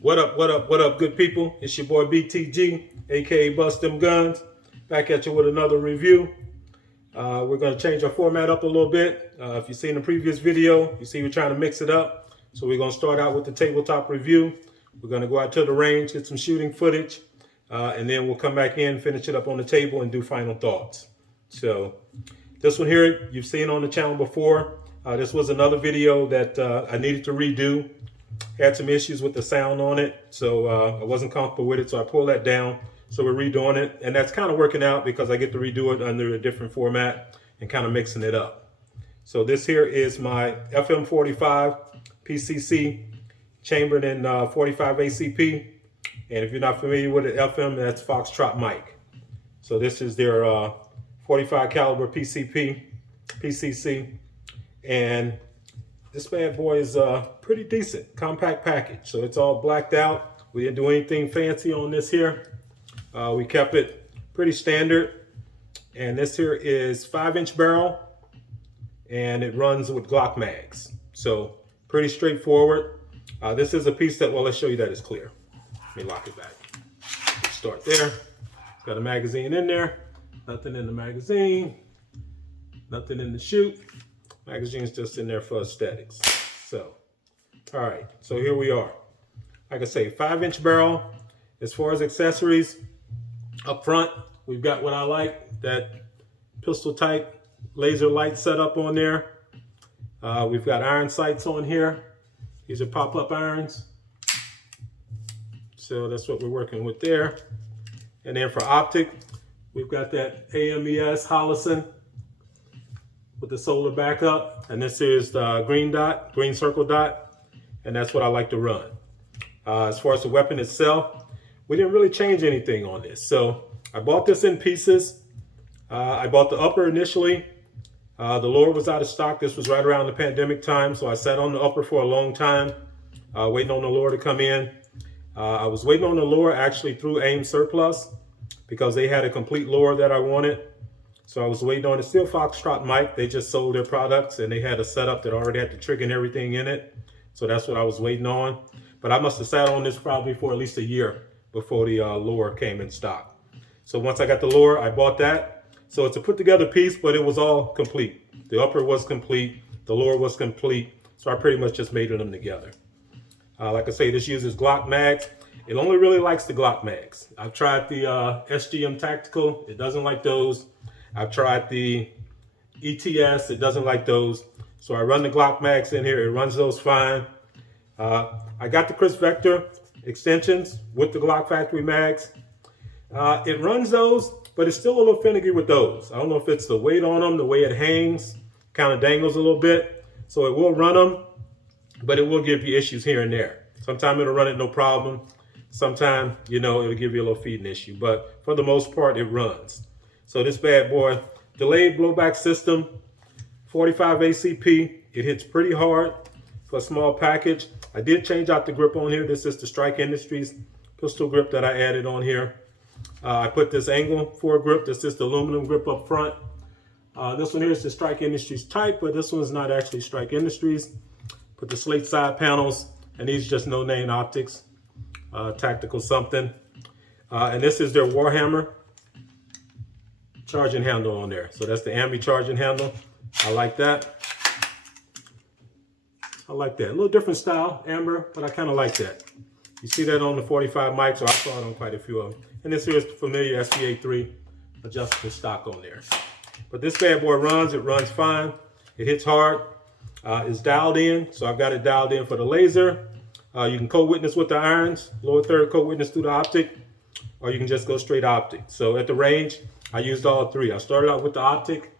What up, good people? It's your boy BTG, aka Bust Them Guns, back at you with another review. We're going to change our format up a little bit. If you've seen the previous video, you see we're trying to mix it up. So we're going to start out with the tabletop review. We're going to go out to the range, get some shooting footage, and then we'll come back in, finish it up on the table, and do final thoughts. So this one here, you've seen on the channel before. This was another video that I needed to redo. Had some issues with the sound on it, so I wasn't comfortable with it, so I pulled that down. So we're redoing it, and that's kind of working out because I get to redo it under a different format and kind of mixing it up. So this here is my FM45 PCC chambered in 45 ACP, and if you're not familiar with it, FM, that's Foxtrot mic. So this is their 45 caliber PCC, and this bad boy is pretty decent, compact package. So it's all blacked out. We didn't do anything fancy on this here. We kept it pretty standard. And this here is 5-inch barrel, and it runs with Glock mags. So pretty straightforward. This is a piece that, well, let's show you that it's clear. Let me lock it back. Start there. It's got a magazine in there. Nothing in the magazine. Nothing in the chute. Magazine's just in there for aesthetics. So, all right, so here we are. Like I say, 5-inch barrel. As far as accessories, up front, we've got what I like, that pistol type laser light setup on there. We've got iron sights on here. These are pop-up irons. So that's what we're working with there. And then for optic, we've got that AMES Holosun with the solar backup, and this is the green circle dot, and that's what I like to run. As far as the weapon itself, we didn't really change anything on this. So I bought this in pieces. I bought the upper initially. The lower was out of stock. This was right around the pandemic time, so I sat on the upper for a long time, waiting on the lower to come in. I was waiting on the lower actually through AIM Surplus because they had a complete lower that I wanted. So I was waiting on it. Still Foxtrot mic. They just sold their products and they had a setup that already had the trigger and everything in it. So that's what I was waiting on. But I must have sat on this probably for at least a year before the lower came in stock. So once I got the lower, I bought that. So it's a put together piece, but it was all complete. The upper was complete. The lower was complete. So I pretty much just made them together. Like I say, this uses Glock mags. It only really likes the Glock mags. I've tried the SGM Tactical. It doesn't like those. I've tried the ETS, it doesn't like those. So I run the Glock mags in here, it runs those fine. I got the Chris Vector extensions with the Glock factory mags. It runs those, but it's still a little finicky with those. I don't know if it's the weight on them, the way it hangs, kind of dangles a little bit. So it will run them, but it will give you issues here and there. Sometimes it'll run it no problem. Sometimes, it'll give you a little feeding issue, but for the most part, it runs. So this bad boy, delayed blowback system, 45 ACP. It hits pretty hard for a small package. I did change out the grip on here. This is the Strike Industries pistol grip that I added on here. I put this angle for a grip. This is the aluminum grip up front. This one here is the Strike Industries type, but this one's not actually Strike Industries. Put the slate side panels, and these are just no name optics, tactical something. And this is their Warhammer charging handle on there. So that's the ambi charging handle. I like that. I like that. A little different style, amber, but I kind of like that. You see that on the 45 mics, so I saw it on quite a few of them. And this here is the familiar SPA3 adjustable stock on there. But this bad boy runs, it runs fine. It hits hard. It's dialed in, so I've got it dialed in for the laser. You can co-witness with the irons, lower third co-witness through the optic, or you can just go straight optic. So at the range, I used all three. I started out with the optic,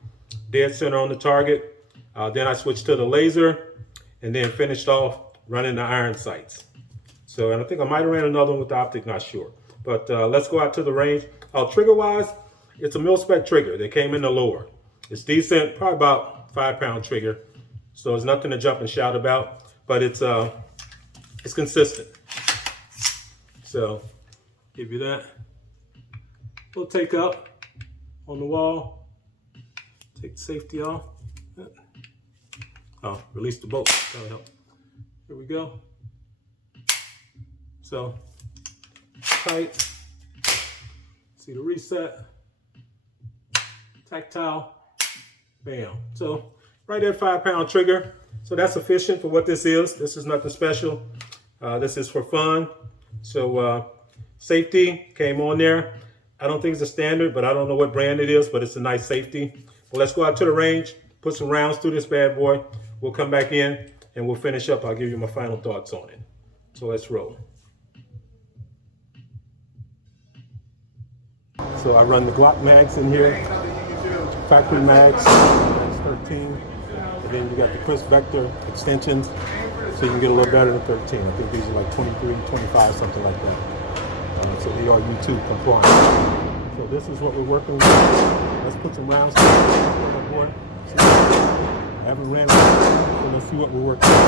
dead center on the target. Then I switched to the laser, and then finished off running the iron sights. So, and I think I might have ran another one with the optic, not sure. But let's go out to the range. Trigger-wise, it's a mil-spec trigger. They came in the lower. It's decent, probably about 5-pound trigger. So it's nothing to jump and shout about, but it's consistent. So, give you that. We'll take up on the wall, take the safety off. Release the bolt, that'll help. Here we go. So tight. See the reset. Tactile. Bam. So right there, 5-pound trigger. So that's sufficient for what this is. This is nothing special. This is for fun. So safety came on there. I don't think it's a standard, but I don't know what brand it is, but it's a nice safety. Well, let's go out to the range, put some rounds through this bad boy. We'll come back in and we'll finish up. I'll give you my final thoughts on it. So let's roll. So I run the Glock mags in here, factory mags, that's 13. And then you got the Chris Vector extensions, so you can get a little better than 13. I think these are like 23, 25, something like that. So they are YouTube compliant. So this is what we're working with. Let's put some rounds on the board. I haven't ran it, so let's see what we're working with.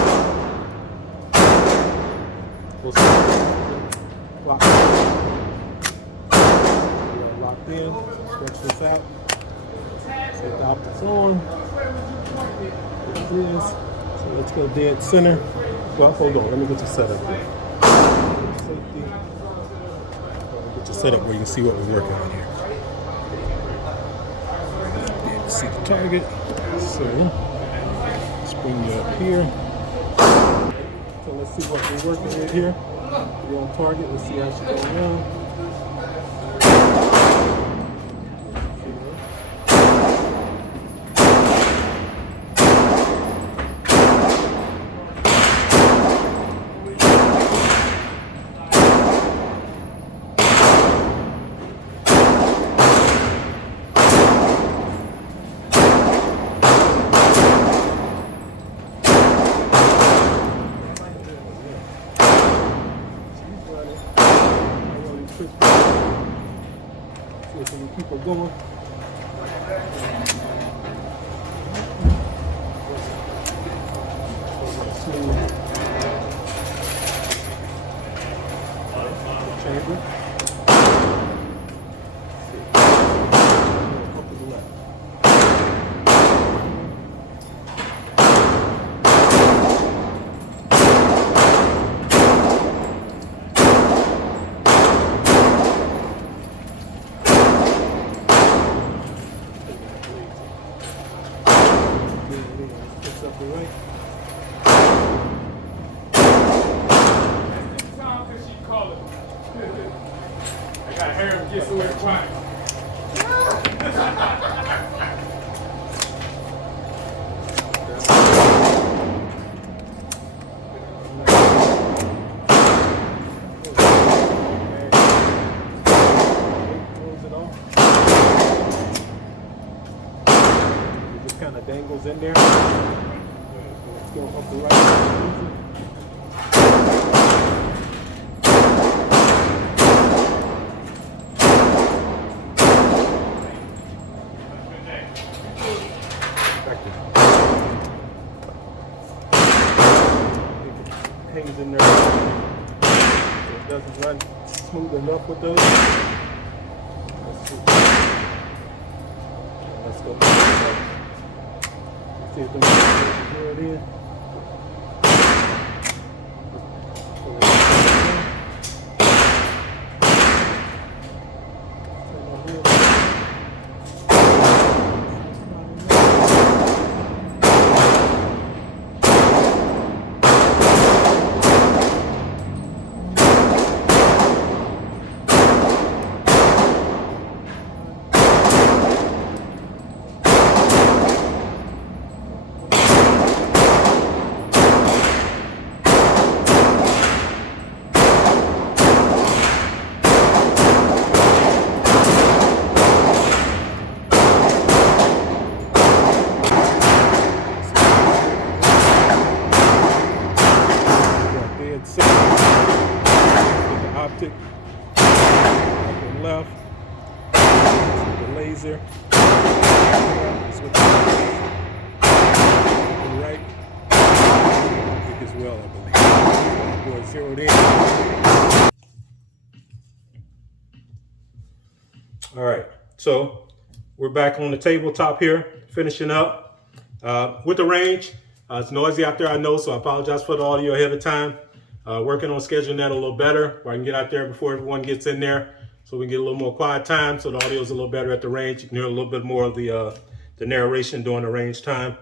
We'll see. Lock. We are locked in. Stretch this out. Set the optics on. There it is. So let's go dead center. Well, hold on. Let me get you set up here. Safety. Get you set up where you can see what we're working on here. Be able to see the target. So let's bring you up here. So let's see what we're working with here. We're on target. Let's see how she's going around. See if we can keep her going. Smooth chamber. Up to the left. Up the right. I gotta hear him get somewhere quiet. Close it off. It just kind of dangles in there. Let's go up the right. Hangs in there, so it doesn't run smooth enough with those. Let's see. Let's go. See if we can zero it in. Optic, left, the laser, right, optic as well, I believe. Boy, zeroed in. All right, so we're back on the tabletop here, finishing up with the range. It's noisy out there, I know, so I apologize for the audio ahead of time. Working on scheduling that a little better, where I can get out there before everyone gets in there, so we can get a little more quiet time, so the audio is a little better at the range. You can hear a little bit more of the narration during the range time.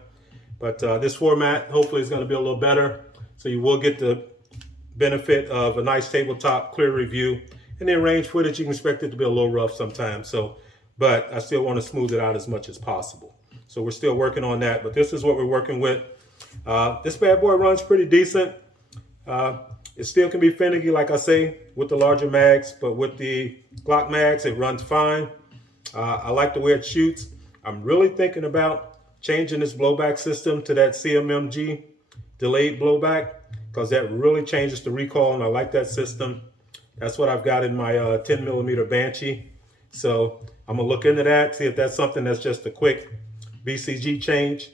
But this format hopefully is going to be a little better, so you will get the benefit of a nice tabletop, clear review. And then range footage, you can expect it to be a little rough sometimes. So, but I still want to smooth it out as much as possible. So we're still working on that, but this is what we're working with. This bad boy runs pretty decent. It still can be finicky, like I say, with the larger mags, but with the Glock mags, it runs fine. I like the way it shoots. I'm really thinking about changing this blowback system to that CMMG delayed blowback, because that really changes the recoil, and I like that system. That's what I've got in my 10mm Banshee. So I'm gonna look into that, see if that's something that's just a quick BCG change.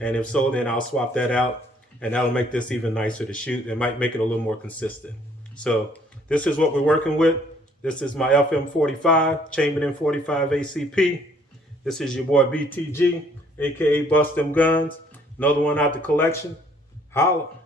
And if so, then I'll swap that out, and that'll make this even nicer to shoot. It might make it a little more consistent. So this is what we're working with. This is my FM45, chambered in 45 ACP. This is your boy BTG, AKA Bust Them Guns. Another one out the collection. Holla.